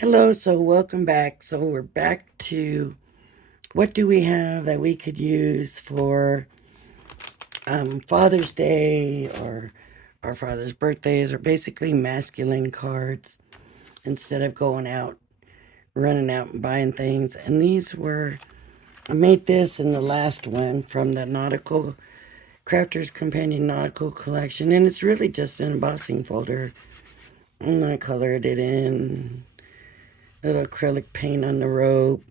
Hello, so welcome back. So we're back to what do we have that we could use for Father's Day or our father's birthdays, or basically masculine cards instead of going out, running out and buying things. And I made this in the last one from the Nautical Crafter's Companion Nautical Collection, and it's really just an embossing folder. And I colored it in little acrylic paint on the rope.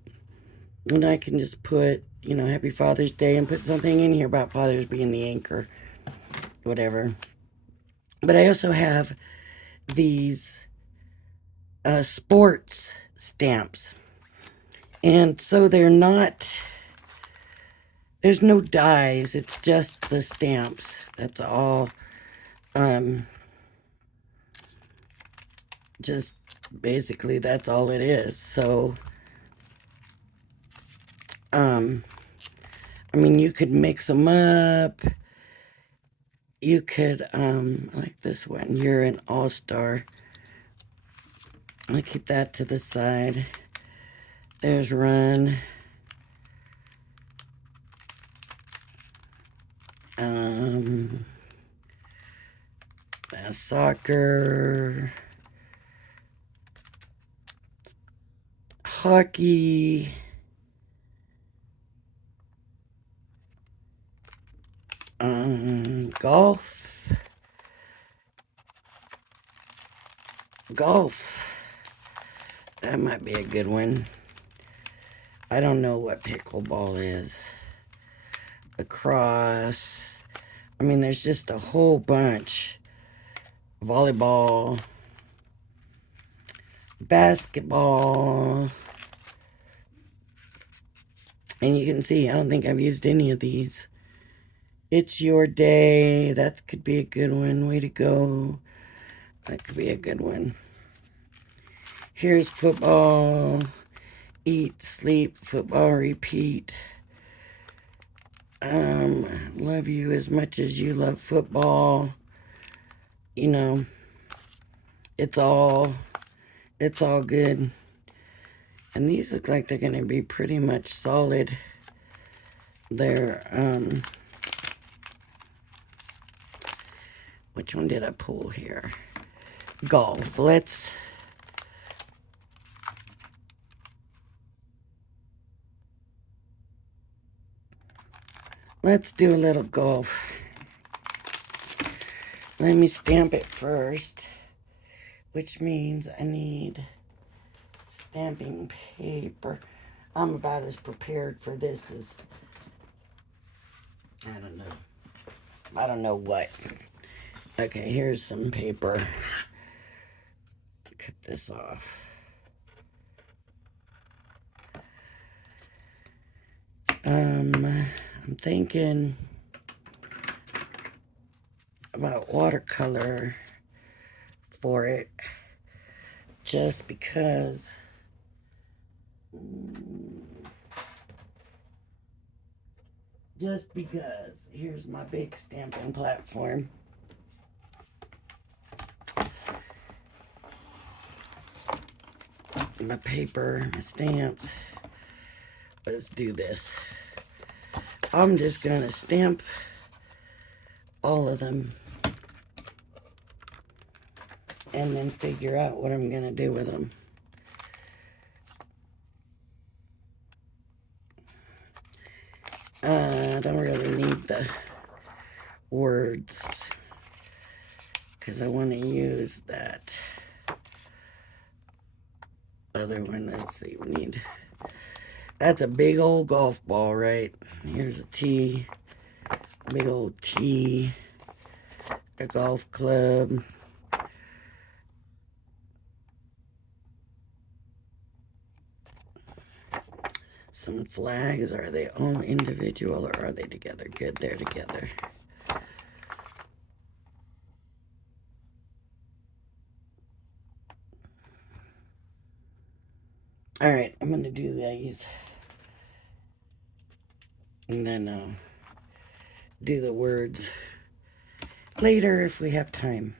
And I can just put, Happy Father's Day and put something in here about fathers being the anchor, whatever. But I also have these sports stamps. And so there's no dies, it's just the stamps. That's all. Um, just basically, that's all it is. So, um, I mean, you could mix them up. You could, like this one, you're an all-star. I'll keep that to the side. There's run. Um, Soccer. Hockey. Golf. Golf. That might be a good one. I don't know what pickleball is. Lacrosse. I mean, there's just a whole bunch. Volleyball. Basketball. And you can see, I don't think I've used any of these. It's your day. That could be a good one. Way to go. That could be a good one. Here's football. Eat, sleep, football, repeat. Love you as much as you love football. You know, it's all it's all good. And these look like they're gonna be pretty much solid. They're which one did I pull here? Golf. Let's do a little golf. Let me stamp it first, which means I need stamping paper. I'm about as prepared for this as I don't know. I don't know what. Okay, here's some paper. Cut this off. I'm thinking about watercolor for it, just because here's my big stamping platform. My paper, my stamps. Let's do this. I'm just gonna stamp all of them and then figure out what I'm gonna do with them. I don't really need the words because I want to use that other one. Let's see, that's a big old golf ball, right? Here's a tee, big old tee, a golf club. Some flags. Are they all individual or are they together? Good, they're together. All right, I'm gonna do these and then do the words later if we have time.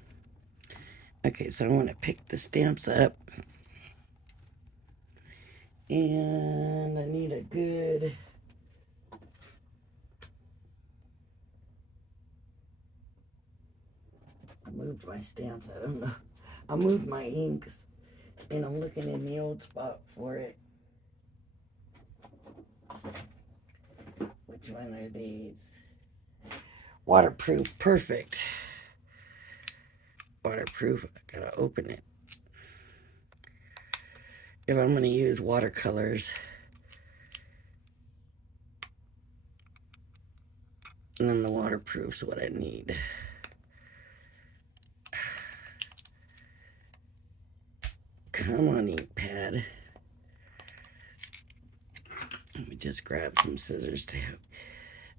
Okay, so I want to pick the stamps up. And I need a good... I moved my stamps, I don't know. I moved my inks, and I'm looking in the old spot for it. Which one are these? Waterproof, perfect. Waterproof, I gotta open it. If I'm gonna use watercolors, and then the waterproof's what I need. Come on, ink pad. Let me just grab some scissors to help.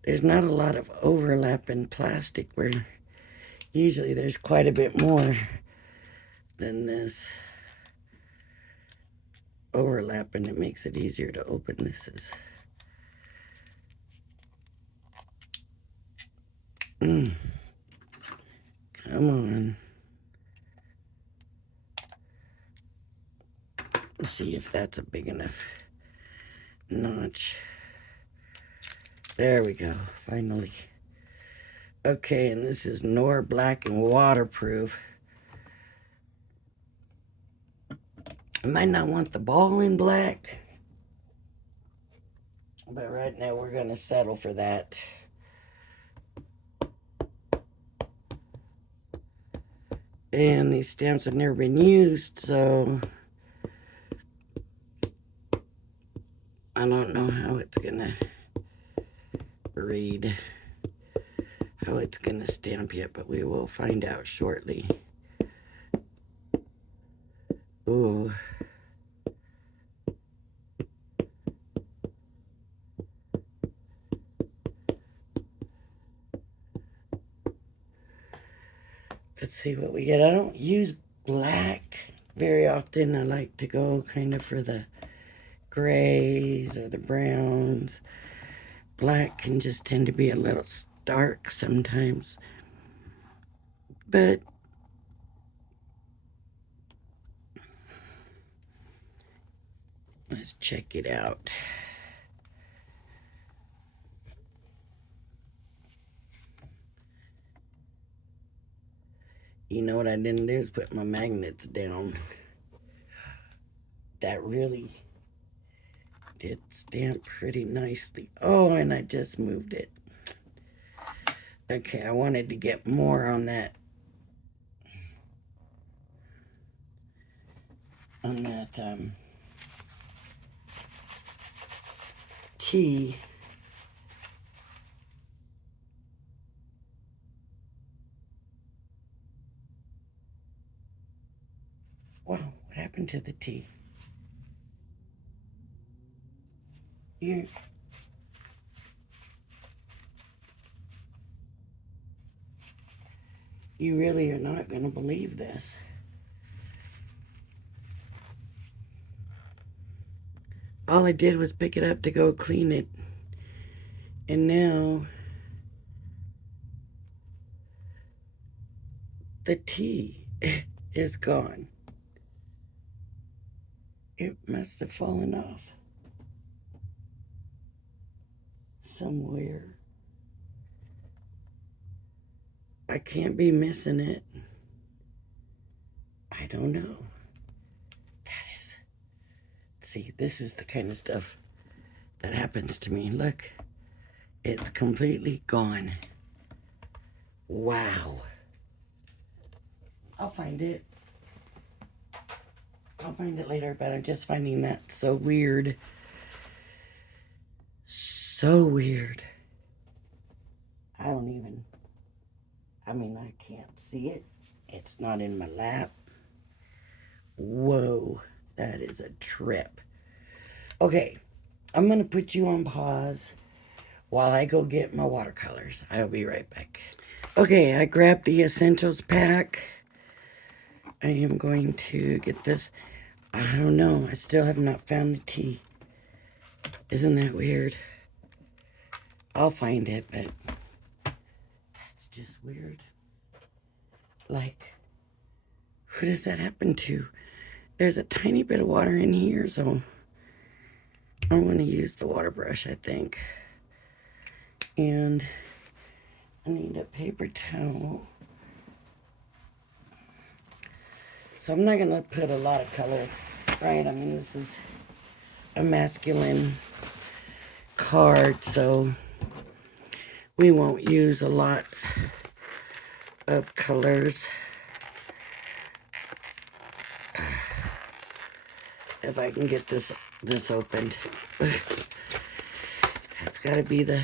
There's not a lot of overlap in plastic where usually there's quite a bit more than this overlap, and it makes it easier to open. This is come on. Let's see if that's a big enough notch. There we go, finally. Okay, and this is Nor Black and waterproof. I might not want the ball in black, but right now we're gonna settle for that. And these stamps have never been used, so I don't know how it's gonna read, how it's gonna stamp yet, but we will find out shortly. Ooh. Let's see what we get. I don't use black very often. I like to go kind of for the grays or the browns. Black can just tend to be a little stark sometimes. But let's check it out. You know what I didn't do is put my magnets down. That really did stamp pretty nicely. Oh, and I just moved it. Okay, I wanted to get more on that. T. Wow, what happened to the T? You really are not going to believe this. All I did was pick it up to go clean it. And now the T is gone. It must have fallen off somewhere. I can't be missing it. I don't know. That is... See, this is the kind of stuff that happens to me. Look, it's completely gone. Wow. I'll find it. I'll find it later, but I'm just finding that so weird. So weird. I can't see it. It's not in my lap. Whoa, that is a trip. Okay, I'm going to put you on pause while I go get my watercolors. I'll be right back. Okay, I grabbed the Essentials pack. I am going to get this. I don't know. I still have not found the T. Isn't that weird? I'll find it, but that's just weird. Like, who does that happen to? There's a tiny bit of water in here, so I'm going to use the water brush, I think. And I need a paper towel. So I'm not going to put a lot of color, right? I mean, this is a masculine card, so we won't use a lot of colors. If I can get this opened. That's got to be the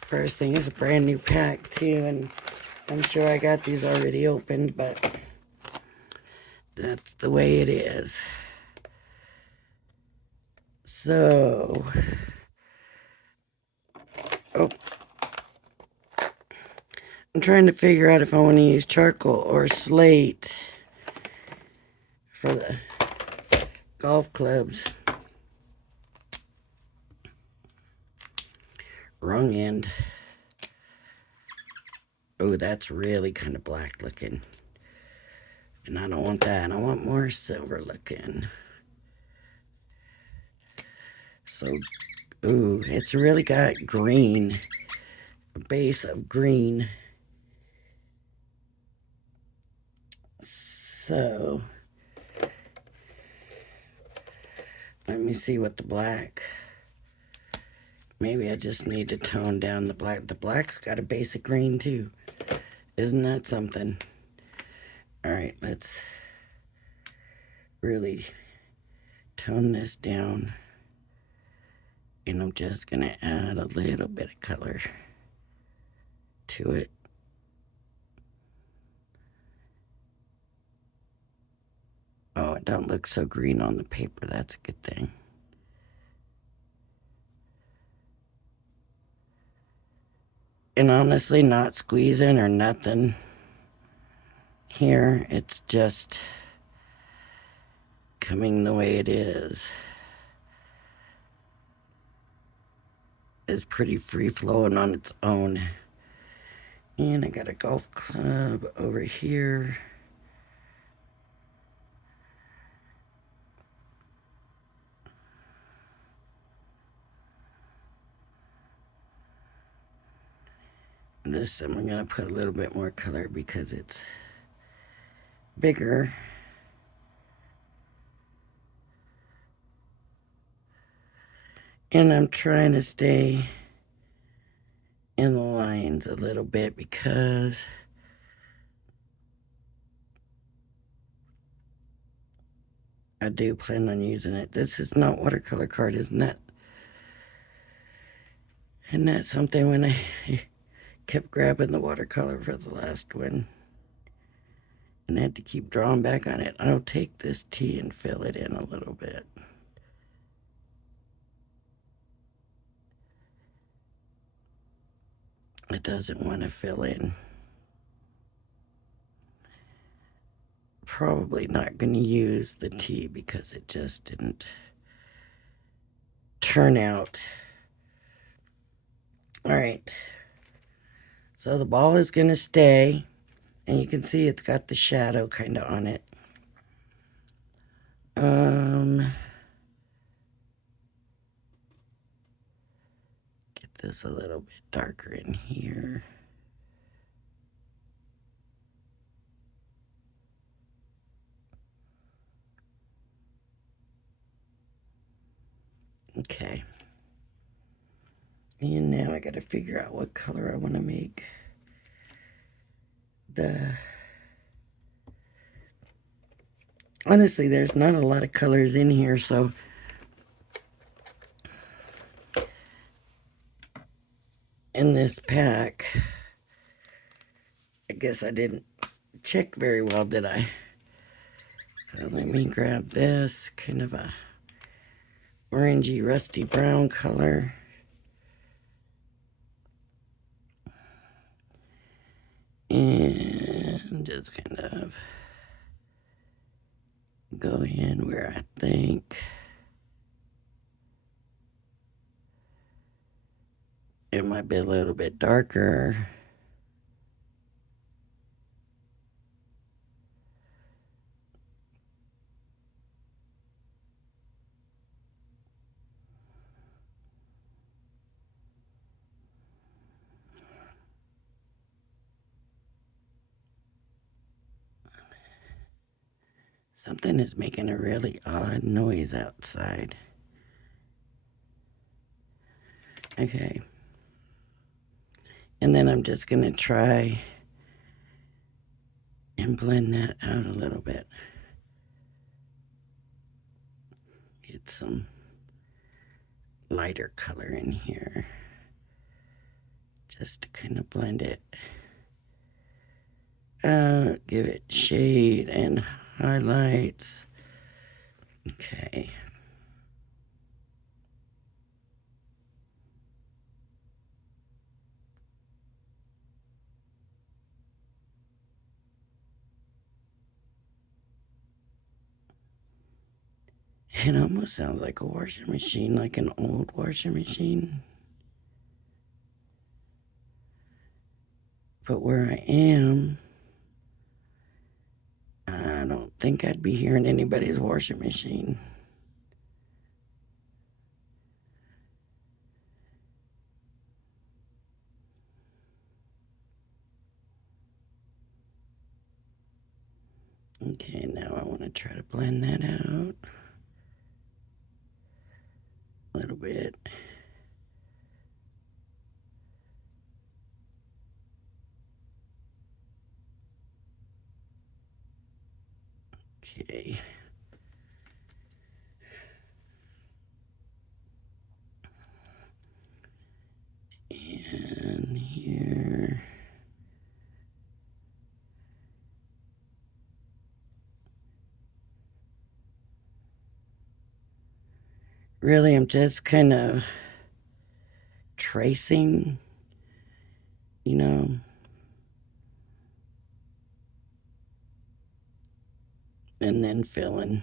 first thing. It's a brand new pack too, and I'm sure I got these already opened, but that's the way it is. So, oh, I'm trying to figure out if I want to use charcoal or slate for the golf clubs. Wrong end. Oh, that's really kind of black looking. And I don't want that. I want more silver looking. So, ooh, it's really got green. A base of green. So, let me see what the black. Maybe I just need to tone down the black. The black's got a base of green too. Isn't that something? All right, let's really tone this down. And I'm just going to add a little bit of color to it. Oh, it don't look so green on the paper. That's a good thing. And honestly, not squeezing or nothing here. It's just coming the way it is. It's pretty free flowing on its own. And I got a golf club over here. This time I'm going to put a little bit more color because it's bigger. And I'm trying to stay in the lines a little bit because I do plan on using it. This is not watercolor card, isn't that? Isn't that something when I kept grabbing the watercolor for the last one and had to keep drawing back on it? I'll take this tea and fill it in a little bit. It doesn't want to fill in. Probably not going to use the tea because it just didn't turn out. All right. So the ball is going to stay, and you can see it's got the shadow kind of on it. Get this a little bit darker in here. Okay. And now I got to figure out what color I want to make the... Honestly, there's not a lot of colors in here, so in this pack, I guess I didn't check very well, did I? So let me grab this kind of a orangey, rusty brown color. And just kind of go in where I think it might be a little bit darker. Something is making a really odd noise outside. Okay. And then I'm just going to try and blend that out a little bit. Get some lighter color in here. Just to kind of blend it out, give it shade and highlights. Okay. It almost sounds like a washing machine, like an old washing machine. But where I am, I don't think I'd be hearing anybody's washing machine. Okay, now I want to try to blend that out a little bit. Okay. And here. Really, I'm just kind of tracing, you know, and then filling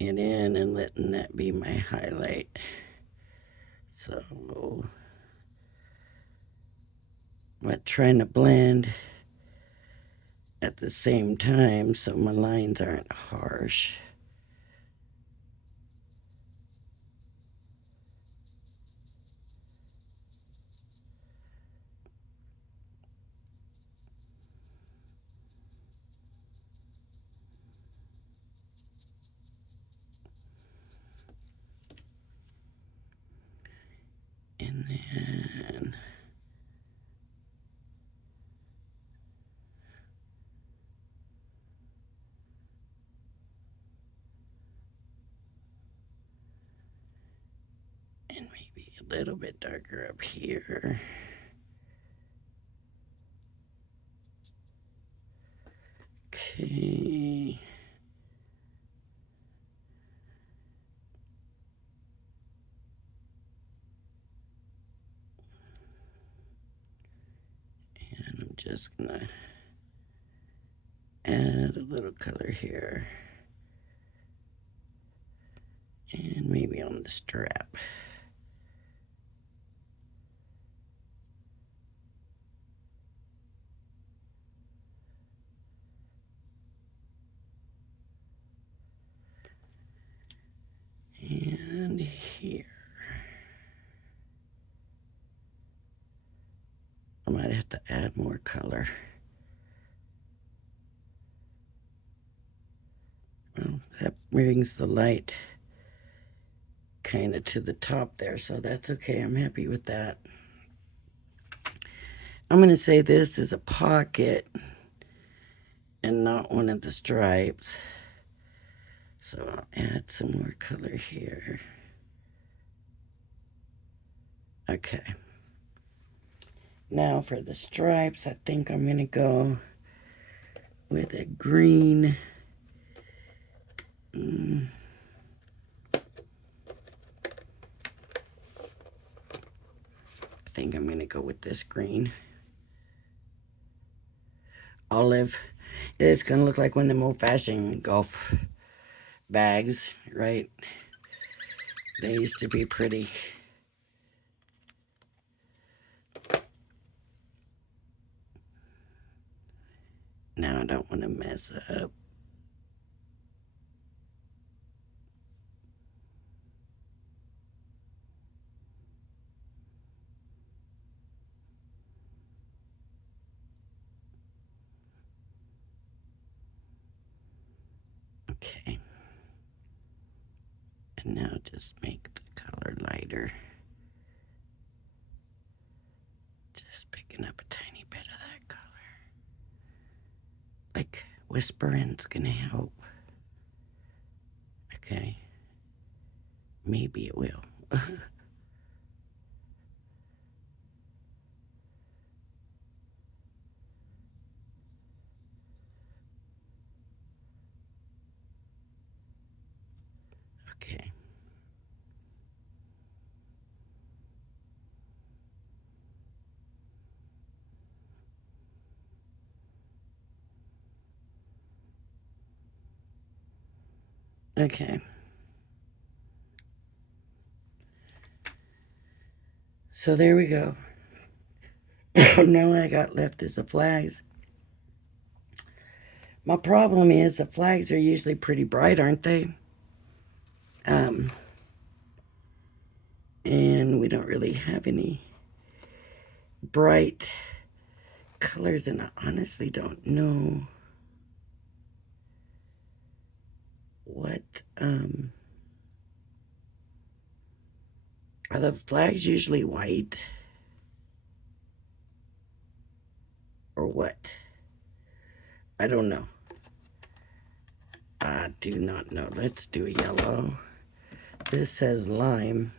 it in and letting that be my highlight. So, but trying to blend at the same time so my lines aren't harsh. And then and maybe a little bit darker up here. Okay. And I'm just gonna add a little color here. And maybe on the strap. And here. I might have to add more color. Well, that brings the light kind of to the top there, so that's okay. I'm happy with that. I'm going to say this is a pocket and not one of the stripes. So I'll add some more color here. Okay. Now for the stripes, I think I'm going to go with a green. I think I'm going to go with this green. Olive. It's going to look like one of them old-fashioned golf bags, right? They used to be pretty. Now I don't want to mess up. Okay. And now just make the color lighter. Just picking up a tiny bit of that color. Like whispering's gonna help. Okay. Maybe it will. Okay. Okay. So there we go. Now I got left is the flags. My problem is the flags are usually pretty bright, aren't they? And we don't really have any bright colors, and I honestly don't know what, are the flags usually white? Or what? I don't know. I do not know. Let's do a yellow. This says lime.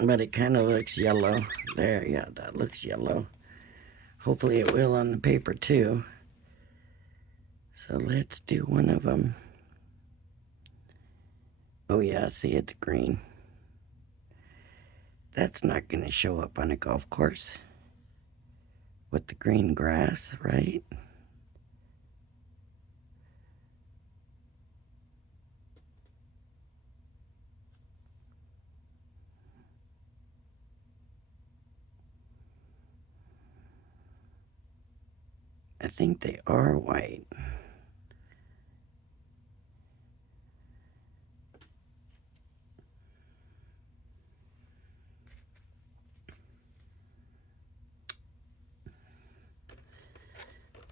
But it kind of looks yellow. There, yeah, that looks yellow. Hopefully it will on the paper too. So let's do one of them. Oh yeah, see, it's green. That's not going to show up on a golf course with the green grass, right? I think they are white.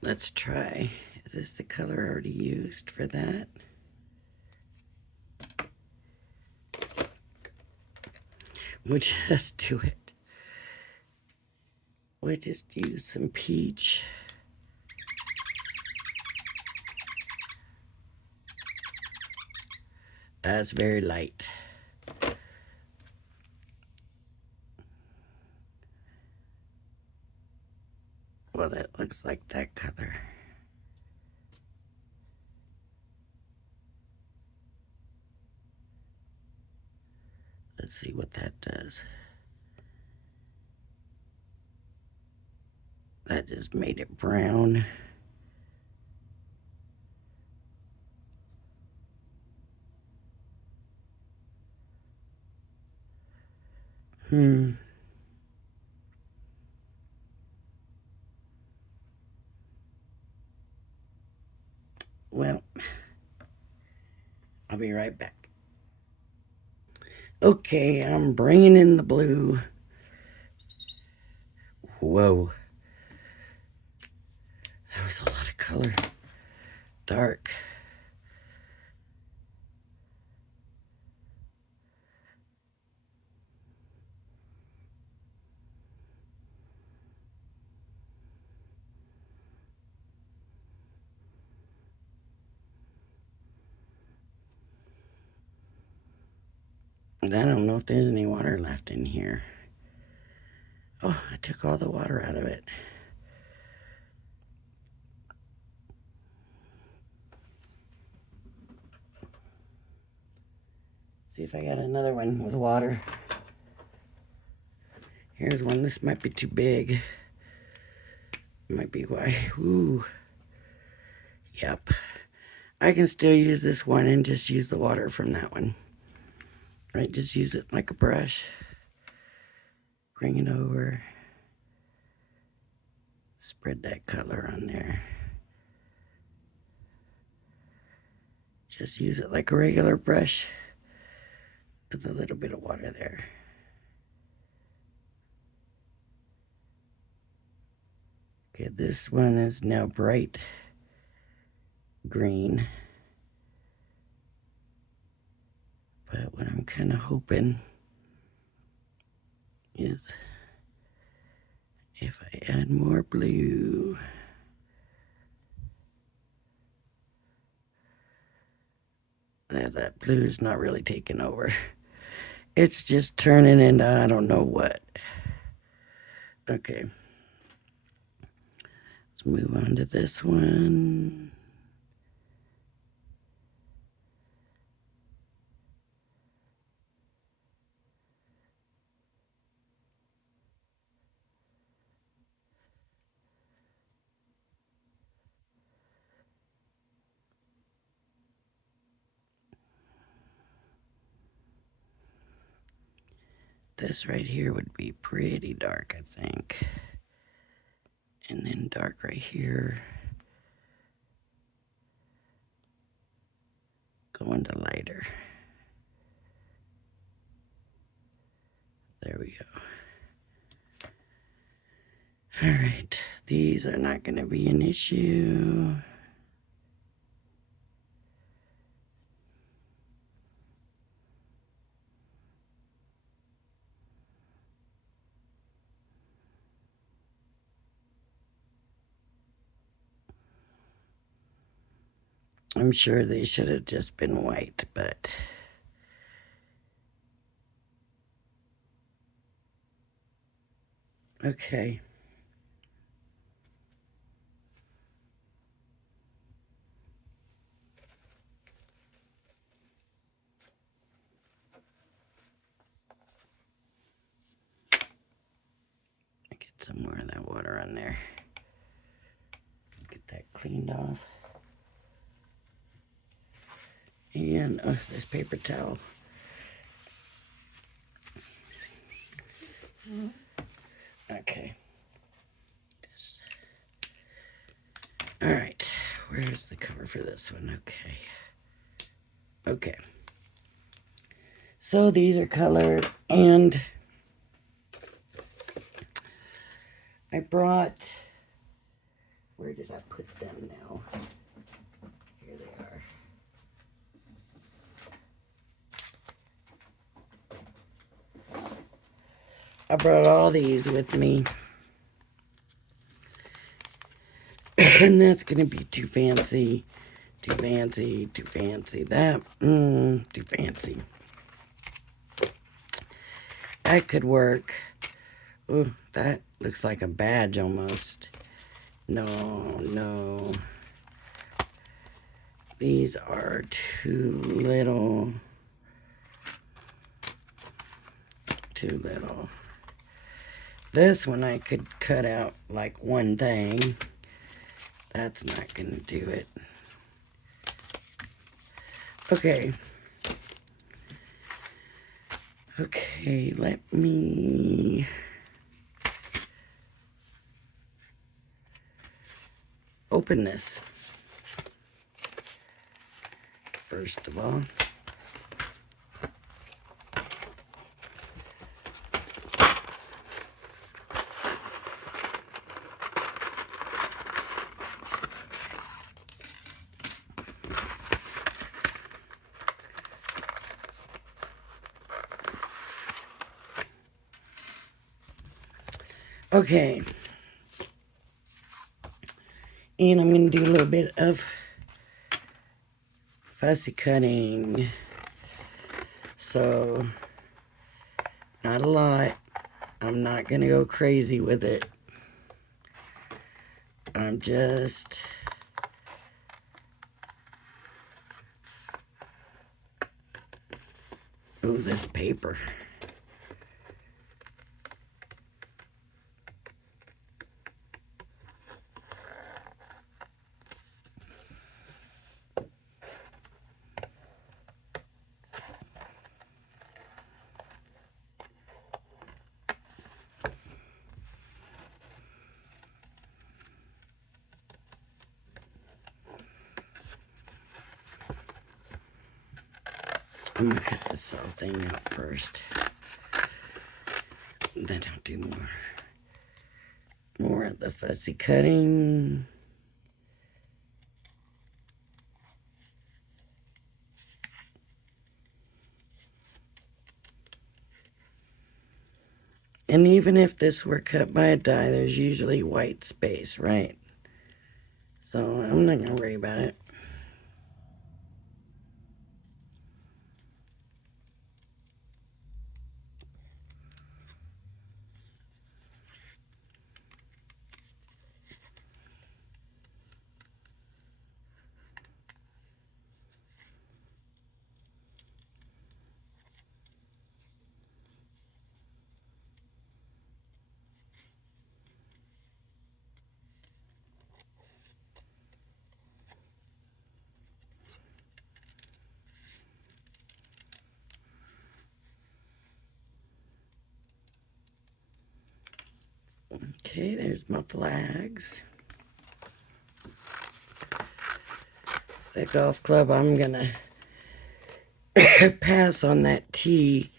Let's try. Is this the color already used for that? We'll just do it. We'll just use some peach. That's very light. Well, that looks like that color. Let's see what that does. That just made it brown. Well, I'll be right back. Okay, I'm bringing in the blue. Whoa. That was a lot of color. Dark. And I don't know if there's any water left in here. Oh, I took all the water out of it. See if I got another one with water. Here's one. This might be too big. Might be why. Ooh. Yep. I can still use this one and just use the water from that one. Right, just use it like a brush. Bring it over. Spread that color on there. Just use it like a regular brush with a little bit of water there. Okay, this one is now bright green. But what I'm kind of hoping is if I add more blue, that blue is not really taking over. It's just turning into I don't know what. Okay. Let's move on to this one. This right here would be pretty dark, I think. And then dark right here. Going to lighter. There we go. All right, these are not going to be an issue. I'm sure they should have just been white, but okay. Get some more of that water on there. Get that cleaned off. And this paper towel. Okay. All right. Where's the cover for this one? Okay. Okay. So these are colored, and I brought, where did I put them now? Here they are. I brought all these with me. And that's going to be too fancy, too fancy, too fancy. That, too fancy. That could work. Ooh, that looks like a badge almost. No, no. These are too little. Too little. This one I could cut out like one thing. That's not gonna do it. Okay. Okay, let me open this. First of all. Okay. And I'm going to do a little bit of fussy cutting. So, not a lot. I'm not going to go crazy with it. I'm just... Ooh, this paper. I'm gonna cut this whole thing out first. Then I'll do more. More of the fussy cutting. And even if this were cut by a die, there's usually white space, right? So I'm not going to worry about it. Okay, there's my flags. The golf club, I'm gonna pass on that tee.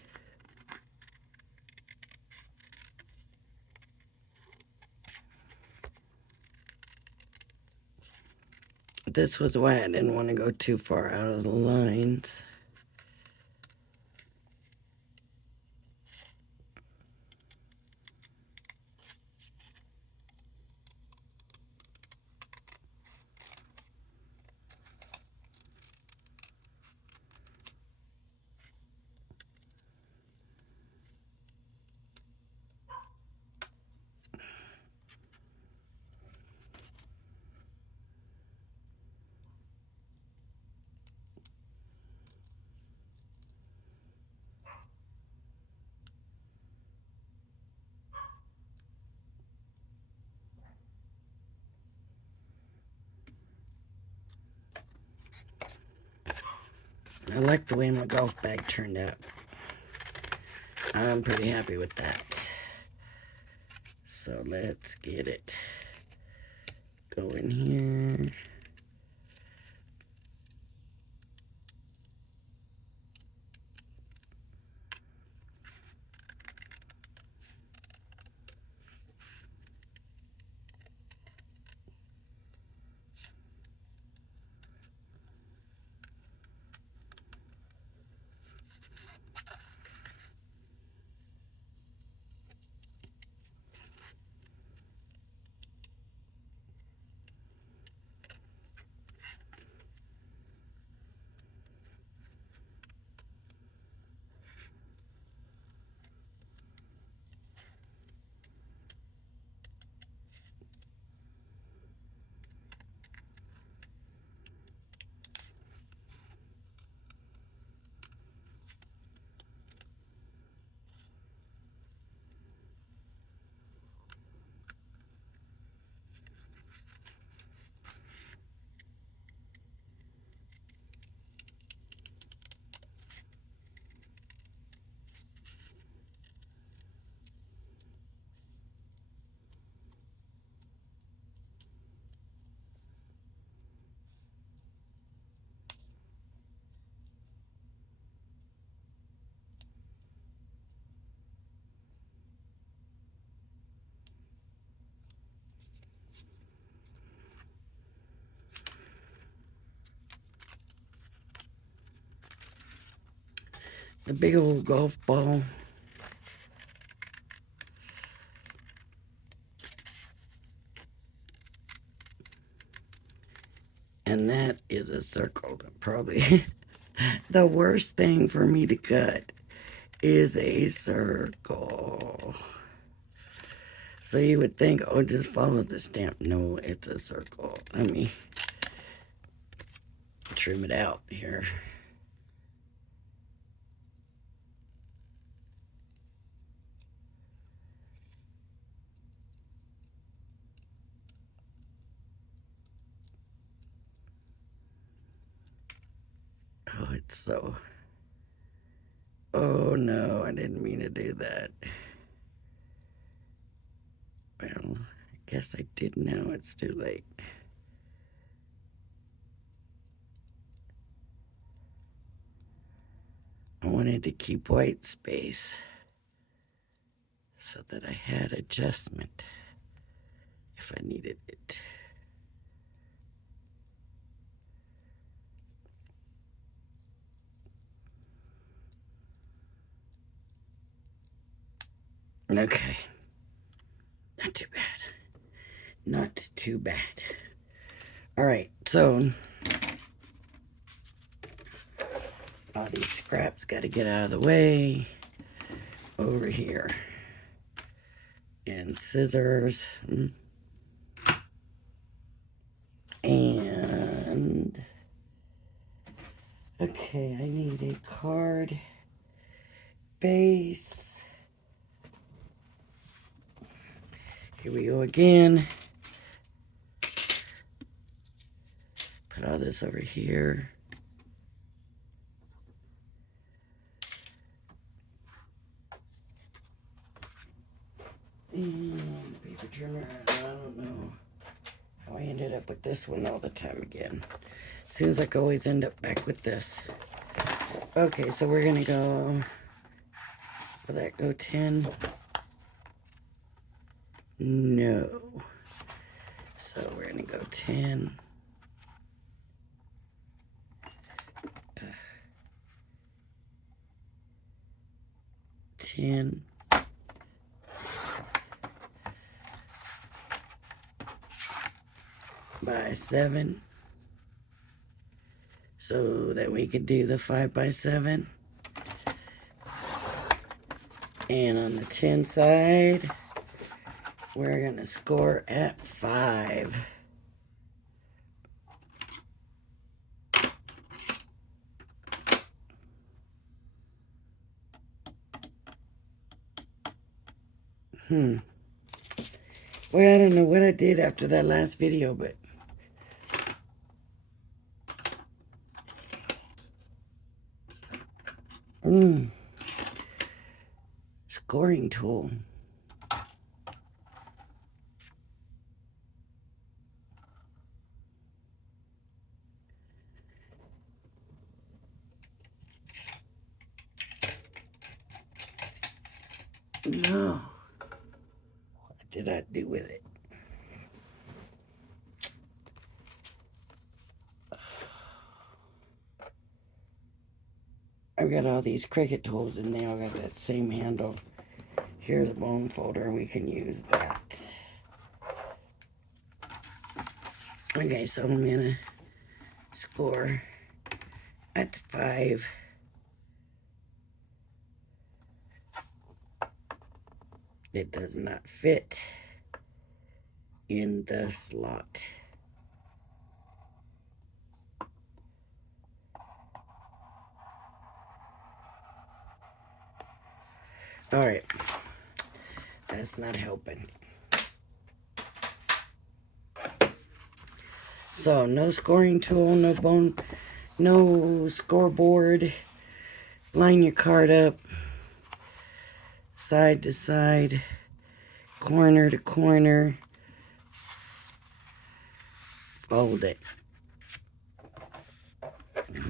This was why I didn't want to go too far out of the lines. I like the way my golf bag turned out. I'm pretty happy with that. So let's get it. Go in here. The big old golf ball. And that is a circle. Probably the worst thing for me to cut is a circle. So you would think, oh, just follow the stamp. No, it's a circle. Let me trim it out here. Oh, it's so... Oh, no, I didn't mean to do that. Well, I guess I did now. It's too late. I wanted to keep white space so that I had adjustment. if I needed it. Okay. Not too bad. Not too bad. All right, so all these scraps got to get out of the way. Over here. And scissors. And okay, I need a card base. Here we go again. Put all this over here. And paper trimmer, I don't know how I ended up with this one all the time again. Seems like I always end up back with this. Okay, so we're gonna go, will that go 10? No. So we're gonna go 10. 10. By 7. So that we could do the 5x7. And on the 10 side, we're gonna score at 5. Well, I don't know what I did after that last video, but scoring tool. No. What did I do with it? I've got all these Cricut tools and they all got that same handle. Here's a bone folder. We can use that. Okay, so I'm gonna score at 5. It does not fit in the slot. All right, that's not helping. So no scoring tool, no bone, no scoreboard. Line your card up, side to side, corner to corner. Fold it.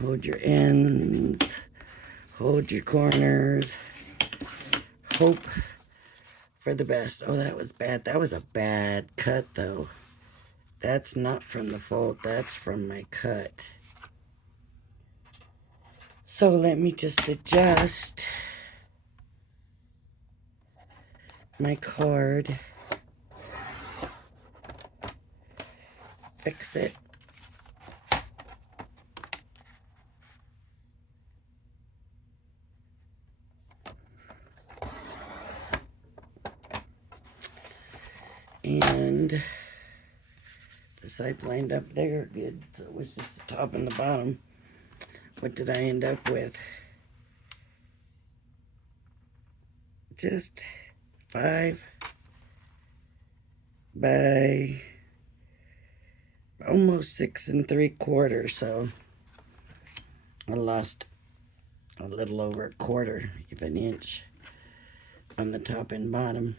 Hold your ends, hold your corners. Hope for the best. Oh, that was bad. That was a bad cut, though. That's not from the fold. That's from my cut. So let me just adjust my card. Fix it. And the sides lined up there good. So it was just the top and the bottom. What did I end up with? Just 5 by almost 6 3/4. So I lost a little over 1/4 of an inch on the top and bottom.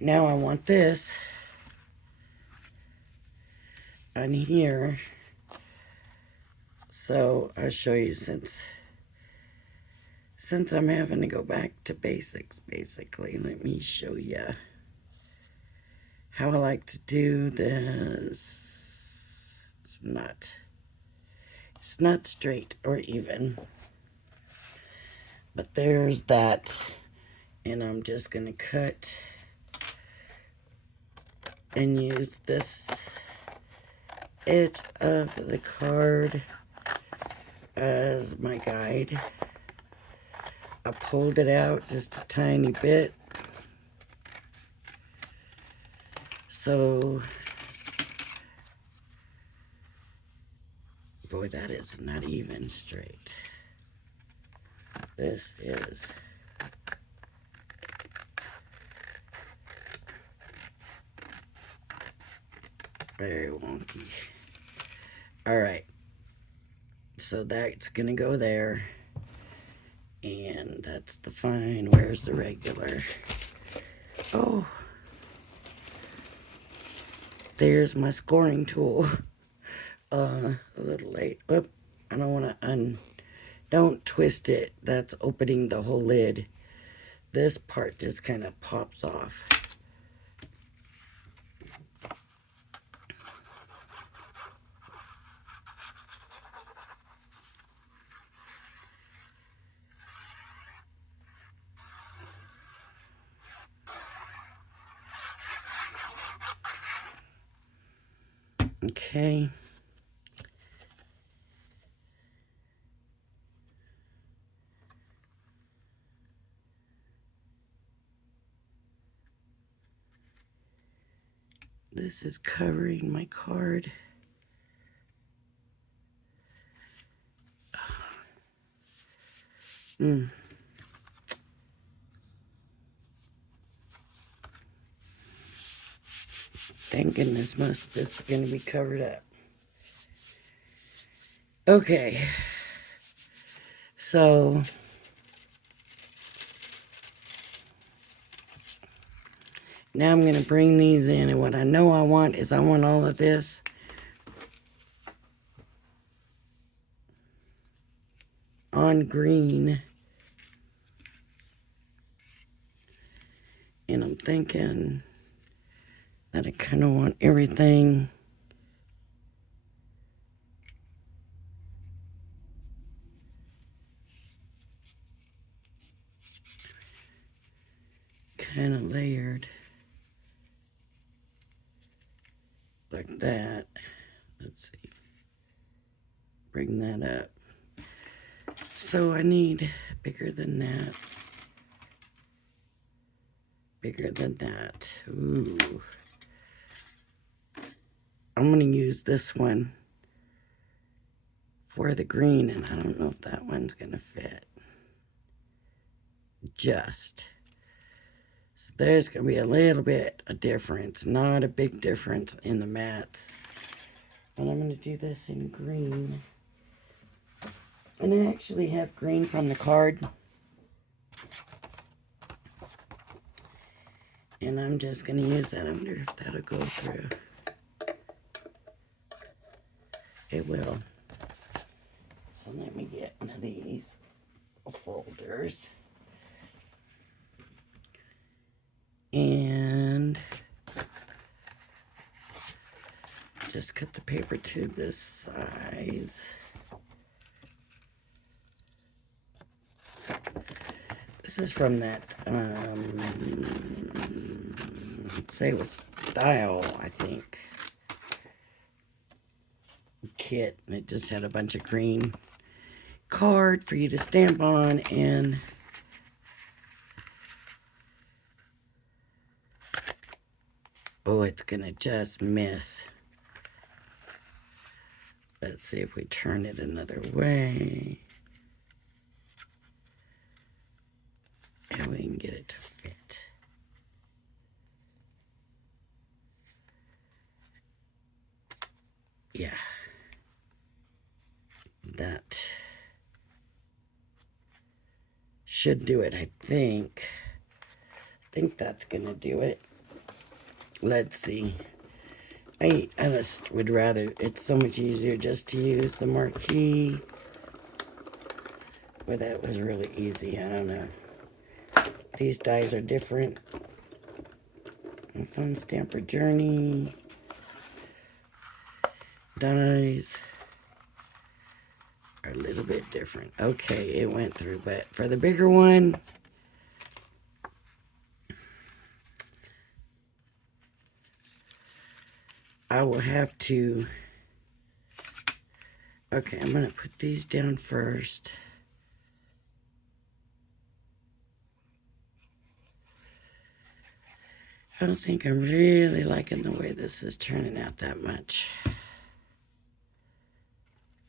Now I want this on here. So I'll show you since I'm having to go back to basics, basically. Let me show you. how I like to do this. It's not straight or even. But there's that. And I'm just going to cut and use this edge of the card as my guide. I pulled it out just a tiny bit. So, boy, that is not even straight. This is. Very wonky. Alright. So that's going to go there. And that's the fine. Where's the regular? Oh. There's my scoring tool. A little late. Oop. I don't want to don't twist it. That's opening the whole lid. This part just kind of pops off. Okay. This is covering my card. Thank goodness most of this is going to be covered up. Okay. So, now I'm going to bring these in, and what I know I want is I want all of this on green. And I'm thinking that I kind of want everything kind of layered like that. Let's see. Bring that up. So I need bigger than that. Bigger than that. Ooh. I'm going to use this one for the green, and I don't know if that one's going to fit. Just. So there's going to be a little bit of difference, not a big difference in the mats. And I'm going to do this in green. And I actually have green from the card. And I'm just going to use that. I wonder if that'll go through. It will. So let me get one of these folders. And just cut the paper to this size. This is from that, let's say it was Style, I think, kit. And it just had a bunch of green card for you to stamp on, and oh, it's gonna just miss. Let's see if we turn it another way. And we can get it to fit. Yeah. That should do it, I think. I think that's gonna do it. Let's see. I just would rather, it's so much easier just to use the marquee. But that was really easy, I don't know. These dies are different. A Fun Stamper Journey. Dies are a little bit different. Okay, it went through, but for the bigger one, I will have to... Okay, I'm going to put these down first. I don't think I'm really liking the way this is turning out that much.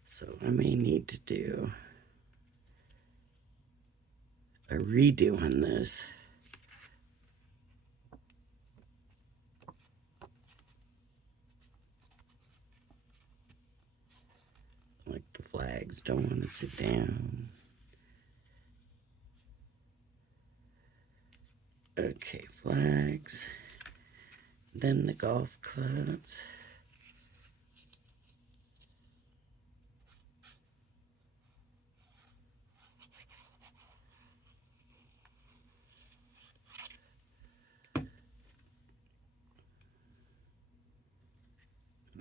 So I may need to do a redo on this. Like the flags don't want to sit down. Okay, flags. Then the golf clubs.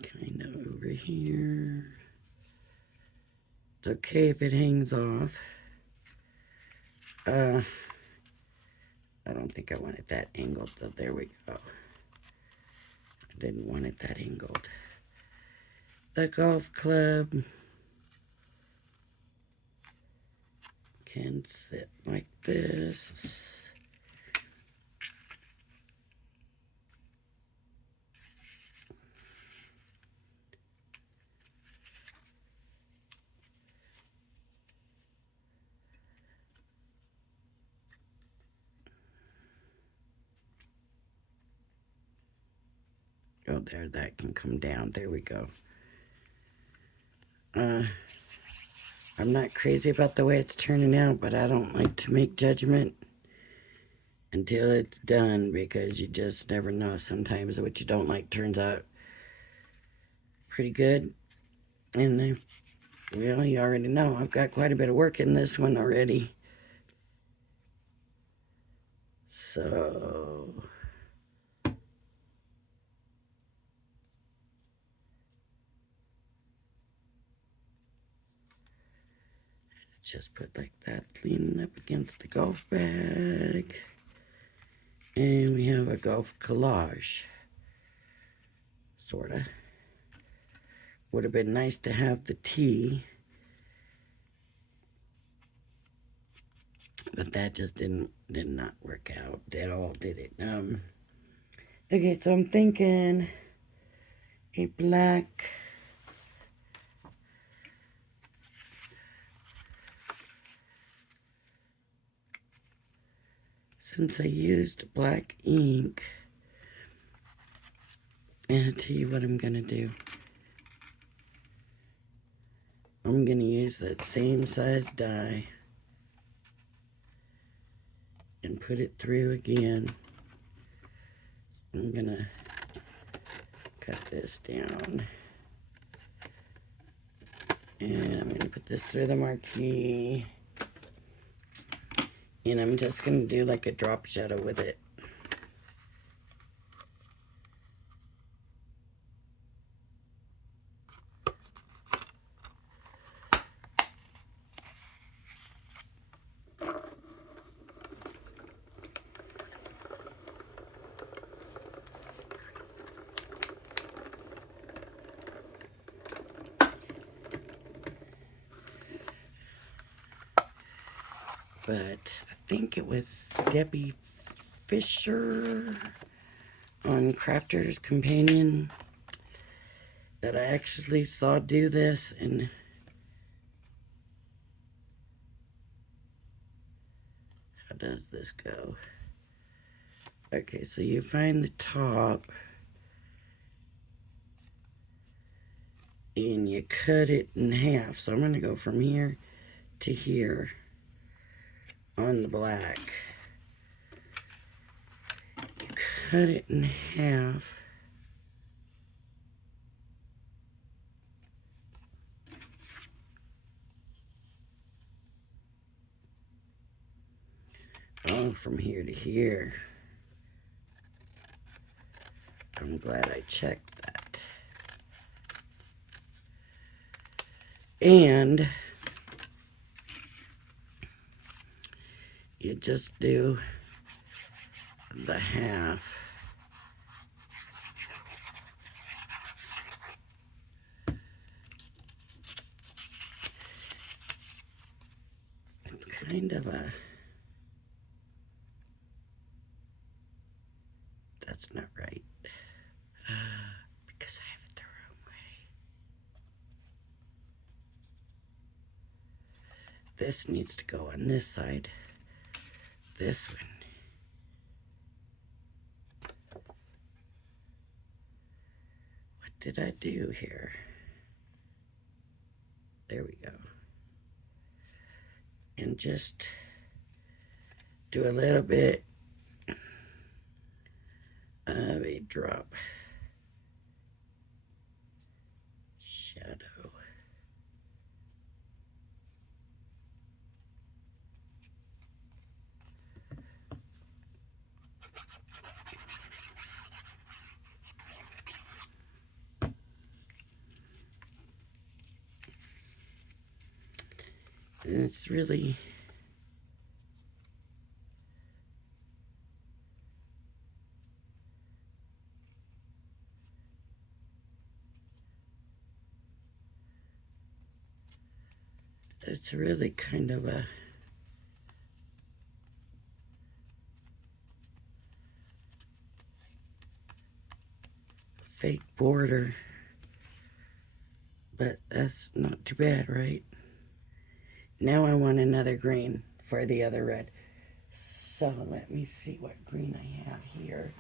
Kind of over here. It's okay if it hangs off. I don't think I want it that angled, so there we go. I didn't want it that angled. The golf club can sit like this. Oh, there, that can come down. There we go. I'm not crazy about the way it's turning out, but I don't like to make judgment until it's done, because you just never know. Sometimes what you don't like turns out pretty good. And well, you already know I've got quite a bit of work in this one already. So just put like that, leaning up against the golf bag. And we have a golf collage. Sorta. Would have been nice to have the tee, but that just did not work out at all, did it? Okay, so I'm thinking a black since I used black ink, and I'll tell you what I'm gonna do. I'm gonna use that same size die and put it through again. I'm gonna cut this down, and I'm gonna put this through the marquee, and I'm just gonna do like a drop shadow with it. But I think it was Debbie Fisher on Crafter's Companion that I actually saw do this. And how does this go? Okay, so you find the top and you cut it in half. So I'm going to go from here to here on the black. You cut it in half. Oh, from here to here. I'm glad I checked that. And you just do the half. It's kind of a, that's not right. Because I have it the wrong way. This needs to go on this side. This one. What did I do here? There we go. And just do a little bit of a drop shadow. And it's really kind of a fake border, but that's not too bad, right? Now I want another green for the other red. So let me see what green I have here.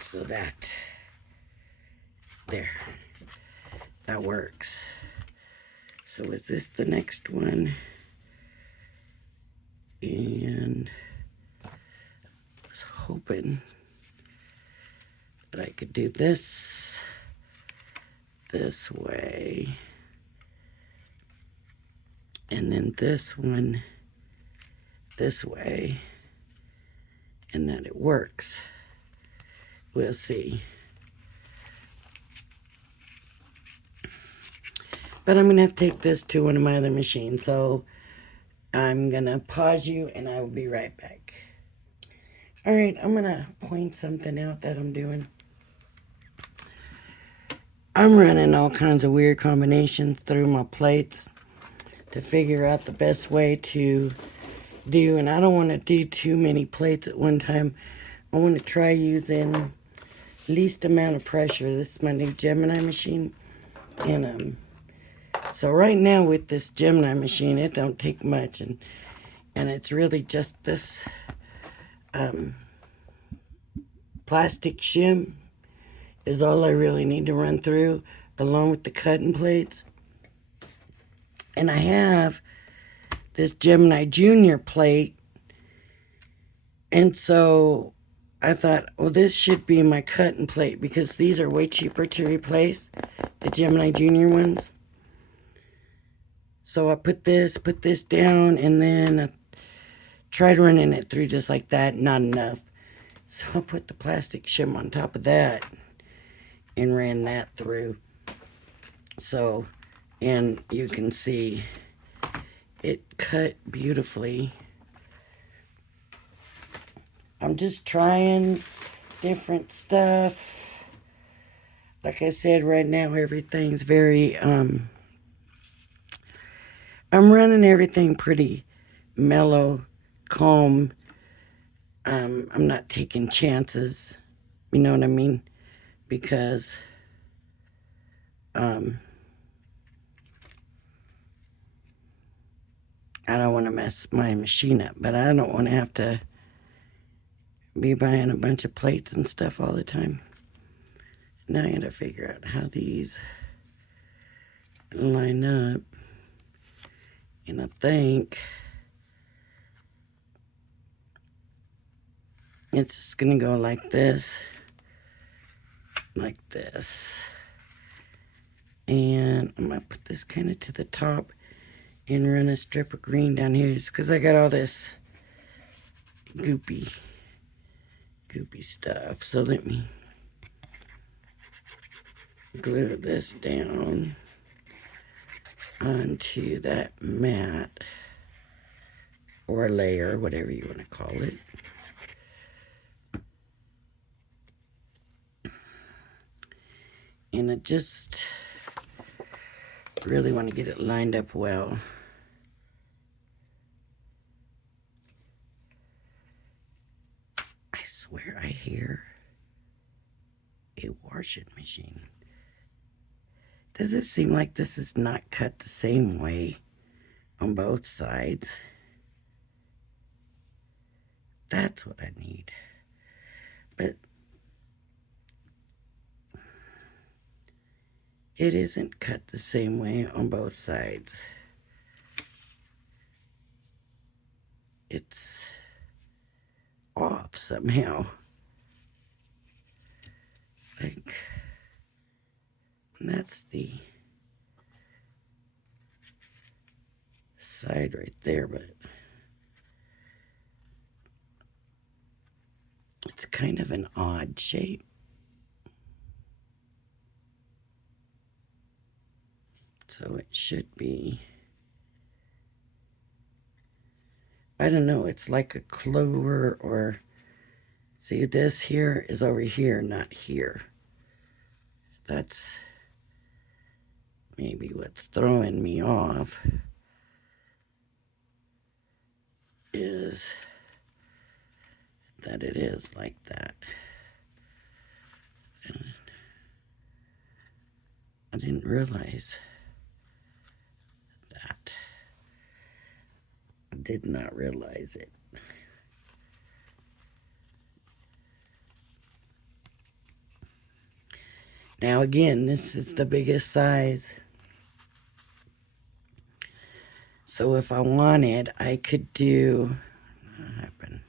So that, there, that works. So is this the next one? And I was hoping that I could do this way, and then this one this way, and that it works. We'll see. But I'm going to have to take this to one of my other machines, so I'm going to pause you and I will be right back. All right, I'm going to point something out that I'm doing. I'm running all kinds of weird combinations through my plates to figure out the best way to do, and I don't want to do too many plates at one time. I want to try using least amount of pressure. This is my new Gemini machine, and so right now with this Gemini machine, it don't take much, and it's really just this plastic shim is all I really need to run through, along with the cutting plates. And I have this Gemini Junior plate, and so I thought, well, this should be my cutting plate because these are way cheaper to replace, the Gemini Junior ones. So I put this down, and then I tried running it through just like that, not enough. So I put the plastic shim on top of that and ran that through. So, and you can see it cut beautifully. I'm just trying different stuff. Like I said, right now everything's very, I'm running everything pretty mellow, calm. I'm not taking chances, you know what I mean? Because, I don't want to mess my machine up, but I don't want to have to be buying a bunch of plates and stuff all the time. Now I gotta figure out how these line up. And I think it's just gonna go like this. like this. And I'm going to put this kind of to the top and run a strip of green down here just because I got all this goopy stuff. So let me glue this down onto that mat or layer, whatever you want to call it. And I just really want to get it lined up well. I swear I hear a washing machine. Does it seem like this is not cut the same way on both sides? That's what I need. But it isn't cut the same way on both sides. It's off somehow. Like, that's the side right there, but it's kind of an odd shape. So it should be, I don't know, it's like a clover, or see, this here is over here, not here. That's maybe what's throwing me off, is that it is like that. And I didn't realize that. I did not realize it. Now again, this is the biggest size. So if I wanted, I could do, what happened?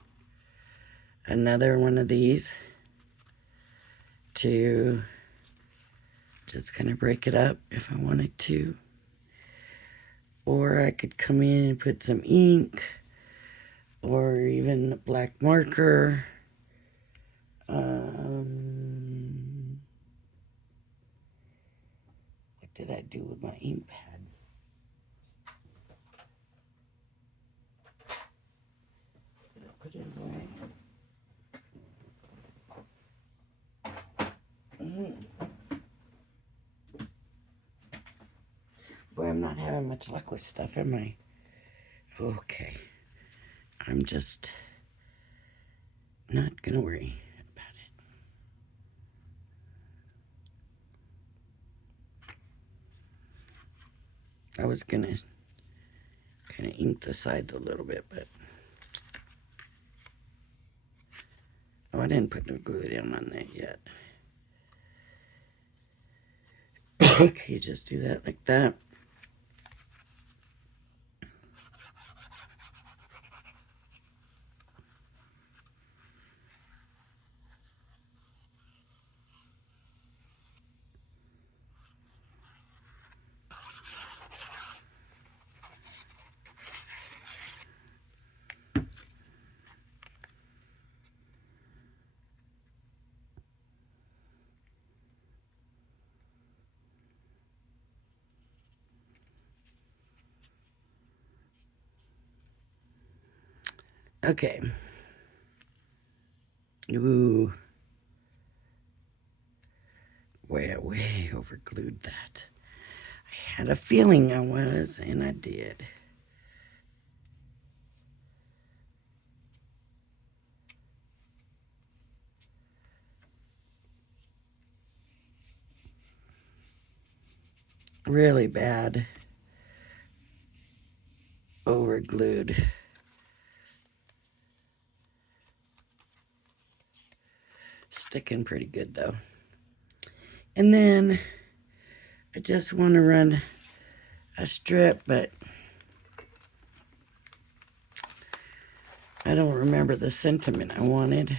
Another one of these to just kind of break it up if I wanted to. Or I could come in and put some ink or even a black marker. What did I do with my ink pad? Did I put it away? Boy, I'm not having much luck with stuff, am I? Okay. I'm just not gonna worry about it. I was gonna kind of ink the sides a little bit, but oh, I didn't put no glue down on that yet. Okay, just do that like that. Okay. Ooh. Way overglued that. I had a feeling I was, and I did. Really bad. Overglued. Sticking pretty good though. And then I just want to run a strip, but I don't remember the sentiment I wanted.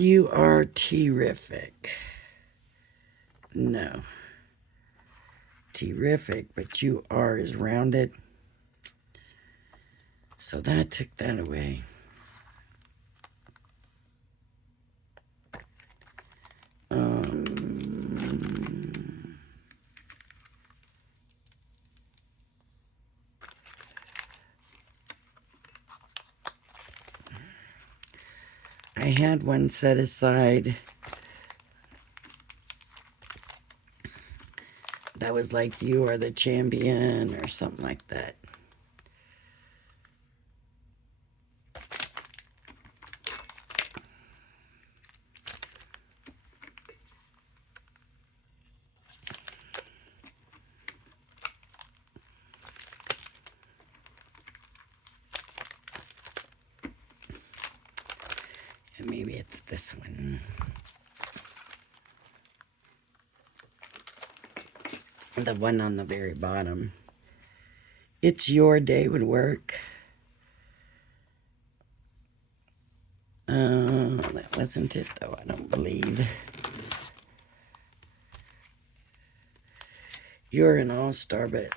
You are terrific. No. Terrific, but you are is rounded. So that took that away. I had one set aside that was like you are the champion or something like that. And maybe it's this one. The one on the very bottom. It's your day would work. That wasn't it though, I don't believe. You're an all-star, but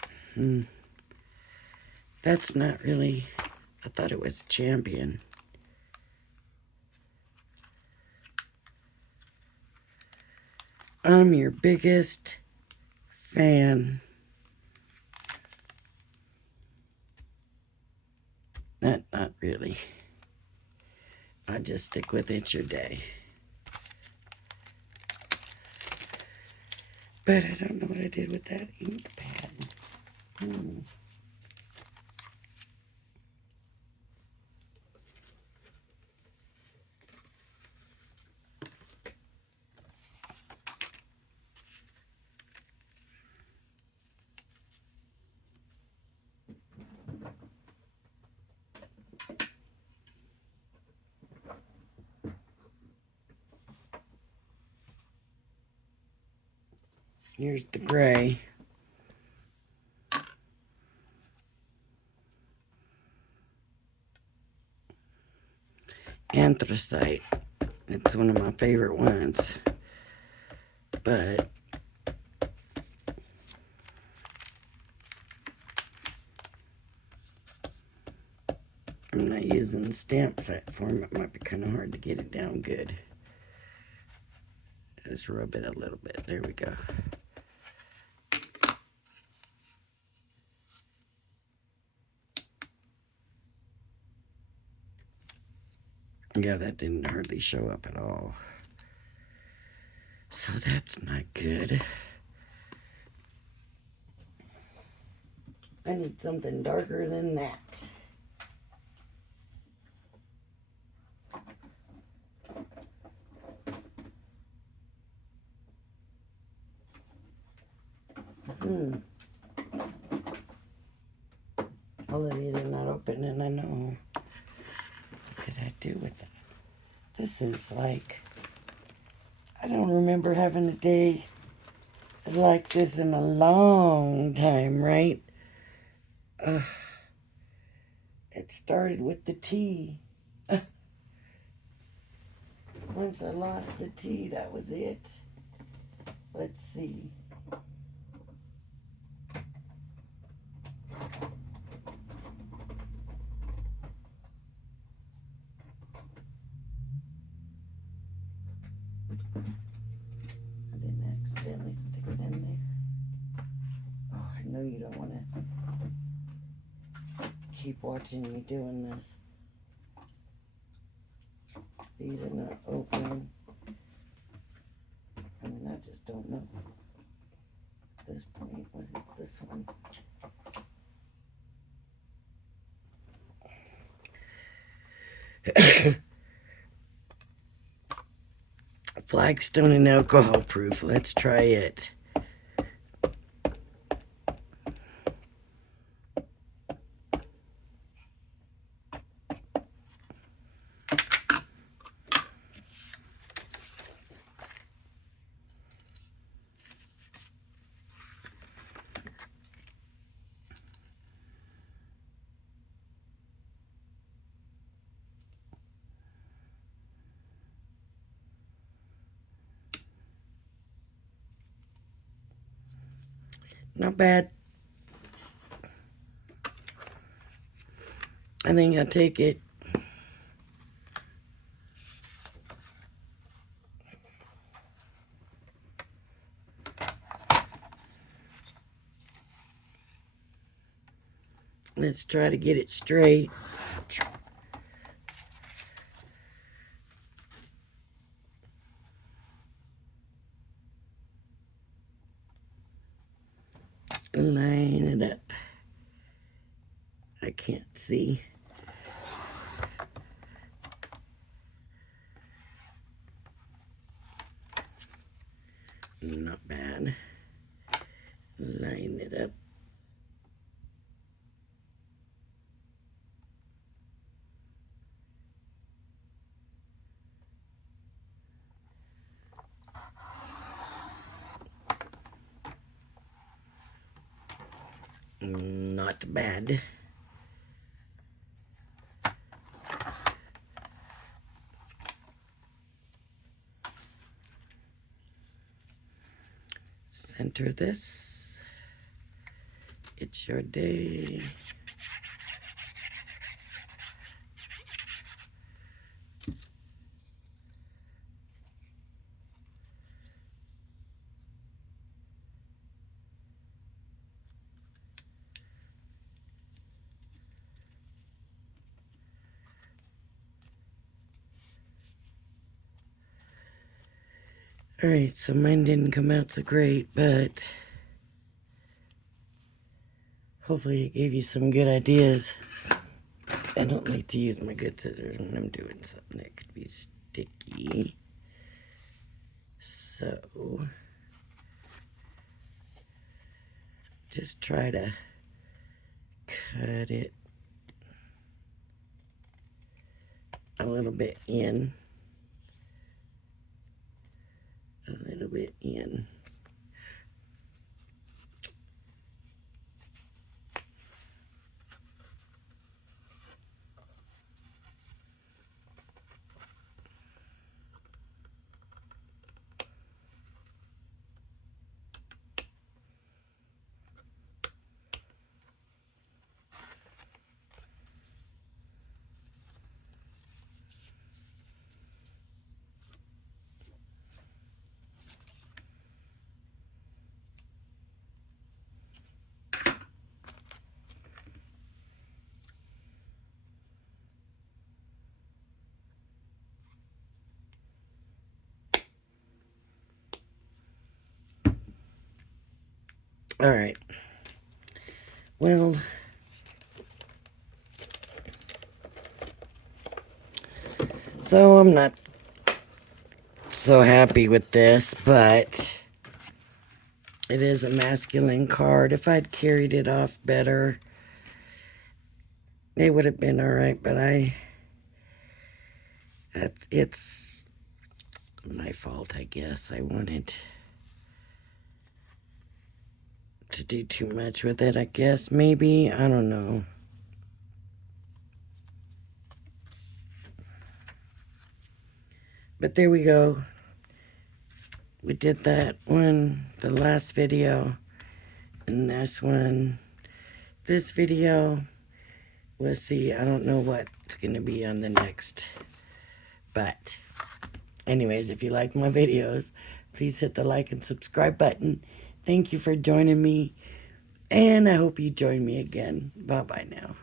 that's not really, I thought it was champion. I'm your biggest fan. Not really. I just stick with It's Your Day. But I don't know what I did with that ink pad. Here's the gray. Anthracite. It's one of my favorite ones. But I'm not using the stamp platform. It might be kind of hard to get it down good. Just rub it a little bit. There we go. Yeah, that didn't hardly show up at all. So that's not good. I need something darker than that. All of these are not open, and I know. What did I do with that? This is like, I don't remember having a day like this in a long time, right? Ugh. It started with the tea. Once I lost the tea, that was it. Let's see. I didn't accidentally stick it in there. Oh, I know you don't want to keep watching me doing this. These are not open. I mean, I just don't know. At this point, what is this one? Flagstone and alcohol proof. Let's try it. Not bad. I think I'll take it. Let's try to get it straight. Line it up. I can't see. Not bad. Line it up. Not bad. Center this. It's your day. Alright, so mine didn't come out so great, but hopefully it gave you some good ideas. I don't like to use my good scissors when I'm doing something that could be sticky. So, just try to cut it a little bit in. A little bit in. All right. Well, so I'm not so happy with this, but it is a masculine card. If I'd carried it off better, it would have been all right, but it's my fault, I guess. I wanted to do too much with it, I guess. Maybe, I don't know. But there we go. We did that one, the last video, and this one. This video, we'll see. I don't know what's going to be on the next. But, anyways, if you like my videos, please hit the like and subscribe button. Thank you for joining me, and I hope you join me again. Bye-bye now.